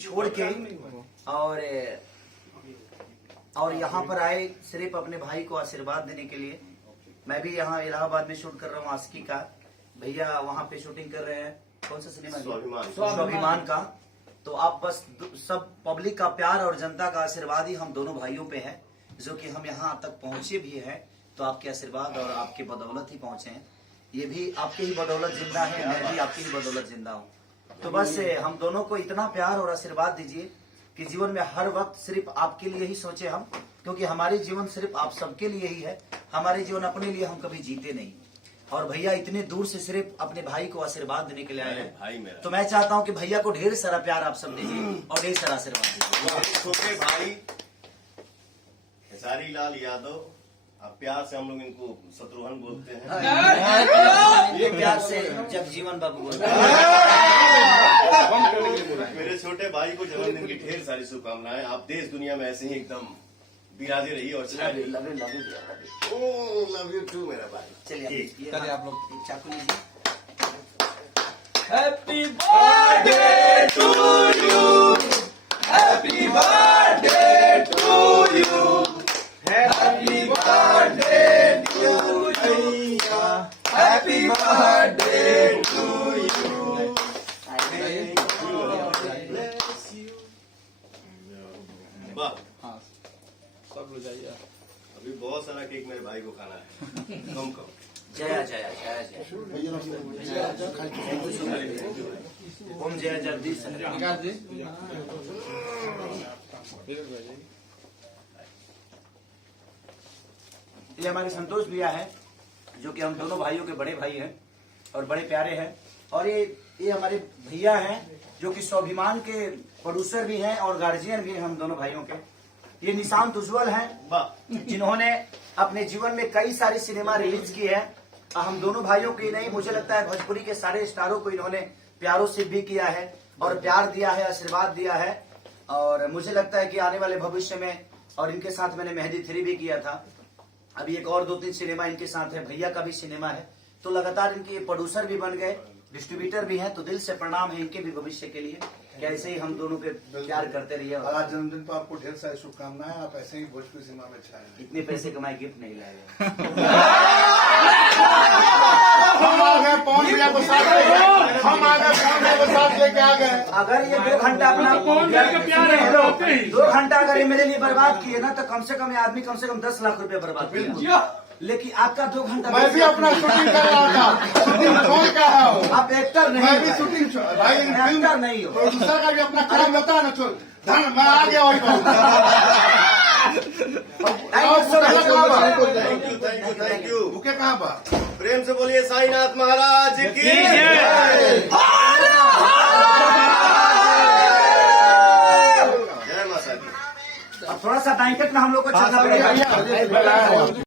छोड़ के और यहाँ पर आए सिर्फ अपने भाई को आशीर्वाद देने के लिए। मैं भी यहाँ इलाहाबाद में शूट कर रहा हूँ आशिकी का, भैया वहाँ पे शूटिंग कर रहे हैं। कौन सा सिनेमा? स्वाभिमान का। तो आप बस सब पब्लिक का प्यार और जनता का आशीर्वाद ही हम दोनों भाइयों पे है, जो कि हम यहाँ तक पहुँचे भी हैं। तो आपके आशीर्वाद और आपके बदौलत ही पहुँचे हैं। ये भी आपके ही बदौलत जिंदा है, मैं भी आपकी ही बदौलत जिंदा हूँ। तो बस हम दोनों को इतना प्यार और आशीर्वाद दीजिए कि जीवन में हर वक्त सिर्फ आपके लिए ही सोचे हम, क्योंकि हमारे जीवन सिर्फ आप सबके लिए ही है। हमारे जीवन अपने लिए हम कभी जीते नहीं। और भैया इतने दूर से सिर्फ अपने भाई को आशीर्वाद देने के लिए आए हैं। तो मैं चाहता हूं कि भैया को ढेर सारा प्यार आप सब दीजिए और ढेर सारा आशीर्वाद दीजिए। छोटे भाई खेसारी लाल यादव, अब प्यार से हम लोग इनको शत्रुघ्न बोलते हैं। ये प्यार से जगजीवन बाबू बोलते हैं। मेरे छोटे भाई को जन्मदिन की ढेर सारी शुभकामनाएं। आप देश दुनिया में ऐसे ही एकदम बिराजे रहिए और लव यू टू मेरा भाई। चलिए आप लोग चाकू लीजिए। Happy birthday to you, happy birthday to you, happy birthday to you, happy birthday to you. वाह, सब लोग जाइए। अभी बहुत सारा केक मेरे भाई को खाना है। कम कम। जय जय जय जय ओम जय जगदीश। ये हमारे संतोष भैया है, जो कि हम दोनों भाइयों के बड़े भाई हैं और बड़े प्यारे हैं। और ये हमारे भैया हैं, जो कि स्वाभिमान के प्रोड्यूसर भी हैं और गार्जियन भी हैं हम दोनों भाइयों के। ये निशांत उज्जवल हैं, जिन्होंने अपने जीवन में कई सारी सिनेमा रिलीज की है। हम दोनों भाइयों की नहीं, मुझे लगता है भोजपुरी के सारे स्टारों को इन्होंने प्यारों से भी किया है और प्यार दिया है, आशीर्वाद दिया है। और मुझे लगता है कि आने वाले भविष्य में, और इनके साथ मैंने मेहंदी 3 भी किया था, अभी एक और 2-3 सिनेमा इनके साथ है, भैया का भी सिनेमा है। तो लगातार इनके प्रोड्यूसर भी बन गए, डिस्ट्रीब्यूटर भी हैं। तो दिल से प्रणाम है इनके भी भविष्य के लिए, कैसे ही हम दोनों पे प्यार करते रहिए। आज जन्मदिन पर आपको ढेर सारी शुभकामनाएं। आप ऐसे ही भोजपुरी सिनेमा में छाए। इतने पैसे कमाए, गिफ्ट नहीं लाए। हम आ गए पवन भैया को साथ लेके, हम आ गए पवन भैया को साथ लेके आ गए। अगर ये 2 घंटा अपना 2 घंटा अगर ये मेरे लिए बर्बाद किए ना, तो कम से कम ये आदमी कम से कम 10 लाख रुपए बर्बाद किया। लेकिन आपका 2 घंटा, मैं भी अपना शूटिंग कर रहा था, शूटिंग छोड़ के आया हूँ। आप एक्टर नहीं, मैं भी शूटिंग भाई एक्टर नहीं हो। प्रोड्यूसर का भी अपना काम होता है ना। छोड़ धन, मैं आ गया वही थैंक यू। बुके कहाँ बा? प्रेम से बोलिए साईनाथ महाराज की जय। जय माता दी। थोड़ा सा टाइम तक ना हम लोग को चलना पड़ेगा।